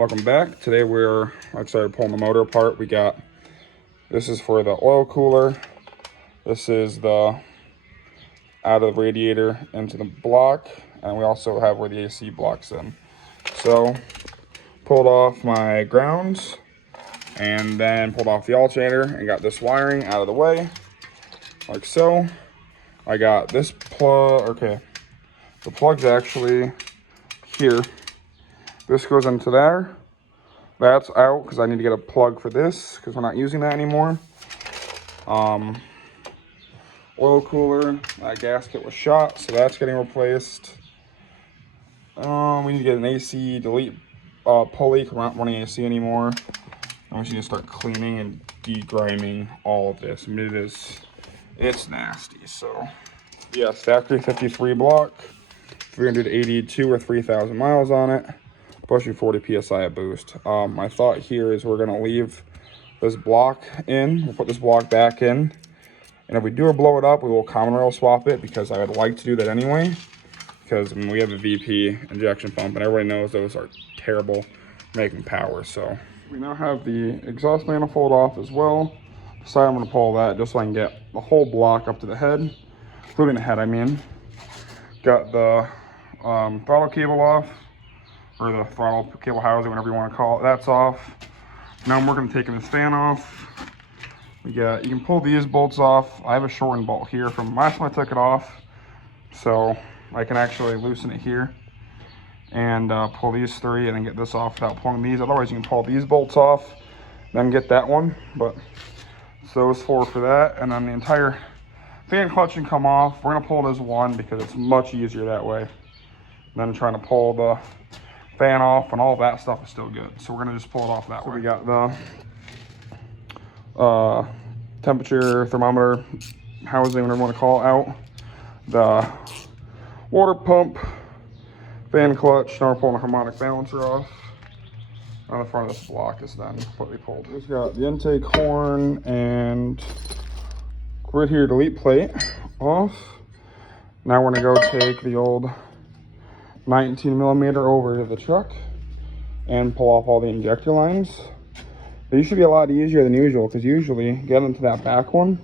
Welcome back. Today I started pulling the motor apart. This is for the oil cooler. This is the out of the radiator into the block, and we also have where the AC block's in. So pulled off my grounds and then pulled off the alternator and got this wiring out of the way like so. I got this plug. Okay, the plug's actually here. This goes into there. That's out because I need to get a plug for this because we're not using that anymore. Oil cooler, that gasket was shot, so that's getting replaced. We need to get an AC delete pulley because we're not running AC anymore. And we should just start cleaning and degriming all of this. I mean, it's nasty. So yes, factory 53 block, 382 or 3,000 miles on it. Pushing 40 psi of boost. My thought here is we're gonna leave this block in. We'll put this block back in, and if we do blow it up, we will common rail swap it because I would like to do that anyway. Because we have a VP injection pump, and everybody knows those are terrible making power. So we now have the exhaust manifold off as well. So I'm gonna pull that just so I can get the whole block up to the head, including the head. I mean, got the throttle cable off. Or the throttle cable housing, whatever you want to call it, that's off. Now I'm working on taking this fan off. You can pull these bolts off. I have a shortened bolt here from last time I took it off, so I can actually loosen it here and pull these three and then get this off without pulling these. Otherwise, you can pull these bolts off, then get that one. But it's those four for that, and then the entire fan clutch can come off. We're gonna pull it as one because it's much easier that way than trying to pull the fan off, and all that stuff is still good. So we're gonna just pull it off that way. We got the temperature thermometer housing, whatever you want to call it, out. The water pump, fan clutch. Now we're pulling a harmonic balancer off. On the front of this block is then completely pulled. We've got the intake horn and right here delete plate off. Now we're gonna go take the old 19 millimeter over to the truck and pull off all the injector lines. These should be a lot easier than usual because usually getting to that back one,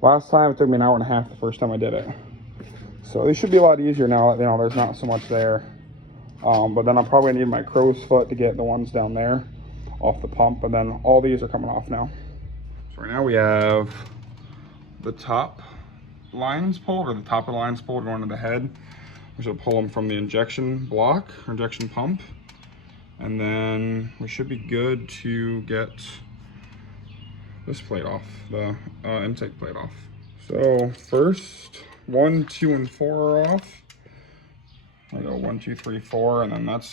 last time it took me an hour and a half the first time I did it. So these should be a lot easier now that there's not so much there. But then I'll probably need my crow's foot to get the ones down there off the pump, and then all these are coming off now. So right now we have the top lines pulled, or the top of the lines pulled going to the head. We should pull them from the injection block, or injection pump. And then we should be good to get this plate off, the intake plate off. So first, 1, 2, and 4 are off. I go 1, 2, 3, 4, and then that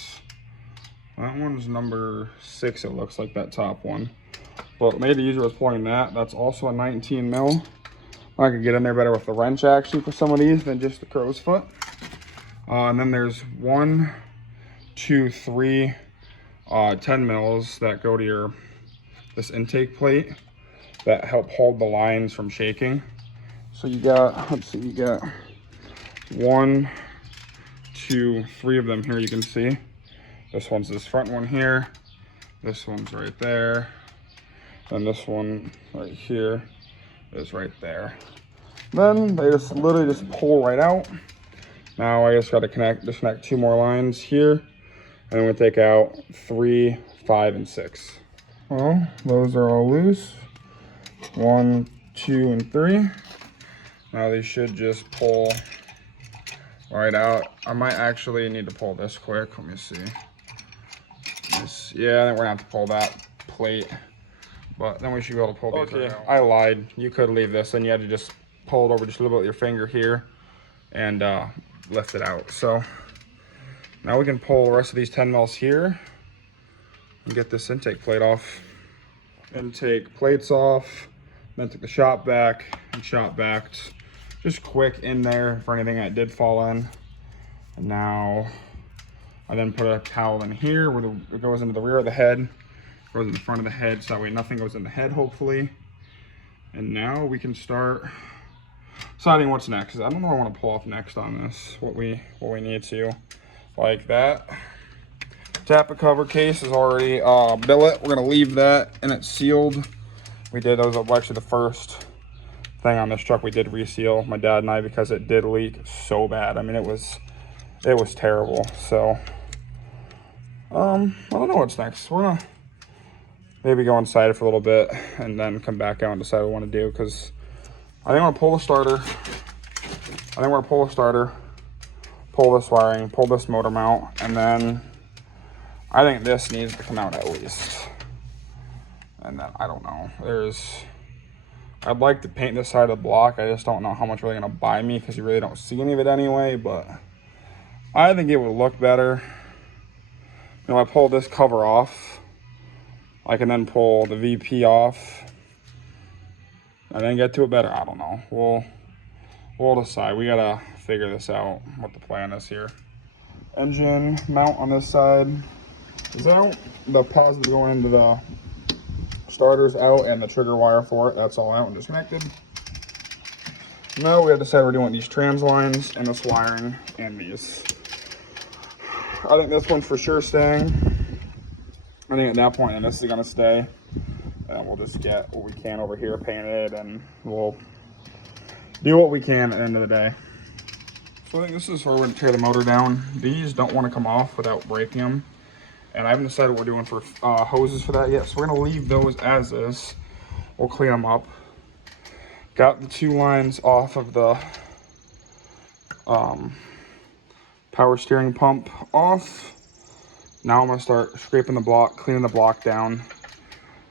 one's number 6, it looks like, that top one. But what made it easier was pulling that. That's also a 19 mil. I could get in there better with the wrench actually for some of these than just the crow's foot. And then there's 1, 2, 3, 10 mils that go to this intake plate that help hold the lines from shaking. So you got, let's see, you got 1, 2, 3 of them here, you can see. This one's this front one here. This one's right there. And this one right here is right there. Then they just literally just pull right out. Now I just got to disconnect 2 more lines here, and then we take out 3, 5, and 6. Well, those are all loose. 1, 2, and 3. Now they should just pull right out. I might actually need to pull this quick. Let me see. Yeah, I think we're gonna have to pull that plate, but then we should be able to pull these right out. I lied. You could leave this, and you had to just pull it over just a little bit with your finger here and lift it out. So now we can pull the rest of these 10 mils here and get this intake plate off. Intake plates off, then took the shop back and shop backed just quick in there for anything that did fall in. And now I then put a towel in here where it goes into the rear of the head, goes in the front of the head, so that way nothing goes in the head, hopefully. And now we can start deciding what's next. I don't know what I want to pull off next on this, what we need to. Like that. Tappet cover case is already billet. We're gonna leave that and it's sealed. That was actually the first thing on this truck we did reseal, my dad and I, because it did leak so bad. I mean, it was terrible. So I don't know what's next. We're gonna maybe go inside for a little bit and then come back out and decide what we want to do, because I think I'm gonna pull the starter. Pull this wiring, pull this motor mount, and then I think this needs to come out at least. And then I don't know. I'd like to paint this side of the block. I just don't know how much really gonna buy me, because you really don't see any of it anyway, but I think it would look better. You know, I pull this cover off. I can then pull the VP off and then get to it better. I don't know. We'll decide. We gotta figure this out, what the plan is here. Engine mount on this side is out. The positive going into the starter's out, and the trigger wire for it, that's all out and disconnected. Now we have to decide we're doing these trans lines and this wiring and these. I think this one's for sure staying. I think at that point, and this is gonna stay. And we'll just get what we can over here painted, and we'll do what we can at the end of the day. So I think this is where we're gonna tear the motor down. These don't want to come off without breaking them. And I haven't decided what we're doing for hoses for that yet. So we're gonna leave those as is. We'll clean them up. Got the 2 lines off of the power steering pump off. Now I'm gonna start scraping the block, cleaning the block down.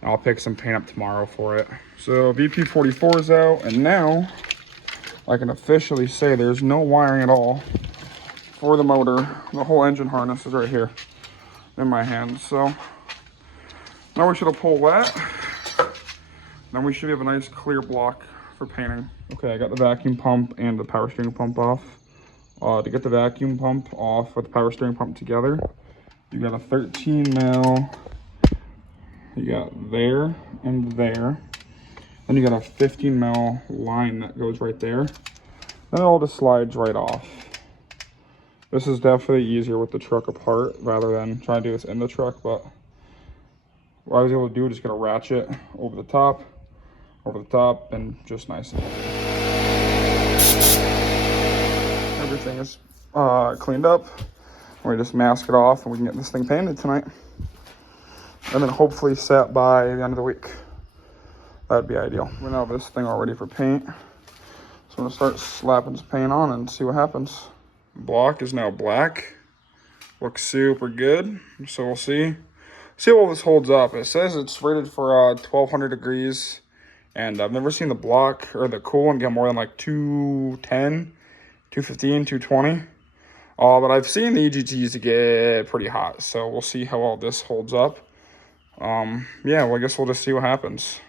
And I'll pick some paint up tomorrow for it. So VP44 is out, and now I can officially say there's no wiring at all for the motor. The whole engine harness is right here in my hands. So now we should pull that. Then we should have a nice clear block for painting. Okay, I got the vacuum pump and the power steering pump off. To get the vacuum pump off with the power steering pump together, you got a 13 mil. You got there and there. Then you got a 15 mil line that goes right there. Then it all just slides right off. This is definitely easier with the truck apart rather than trying to do this in the truck, but what I was able to do is just get a ratchet over the top, and just nice. Everything is cleaned up. We just mask it off and we can get this thing painted tonight. And then hopefully set by the end of the week. That'd be ideal. We now have this thing all ready for paint. So I'm gonna start slapping some paint on and see what happens. Block is now black. Looks super good. So we'll see what this holds up. It says it's rated for 1200 degrees. And I've never seen the block or the coolant get more than like 210, 215, 220. But I've seen the EGTs get pretty hot. So we'll see how all this holds up. Yeah, well, I guess we'll just see what happens.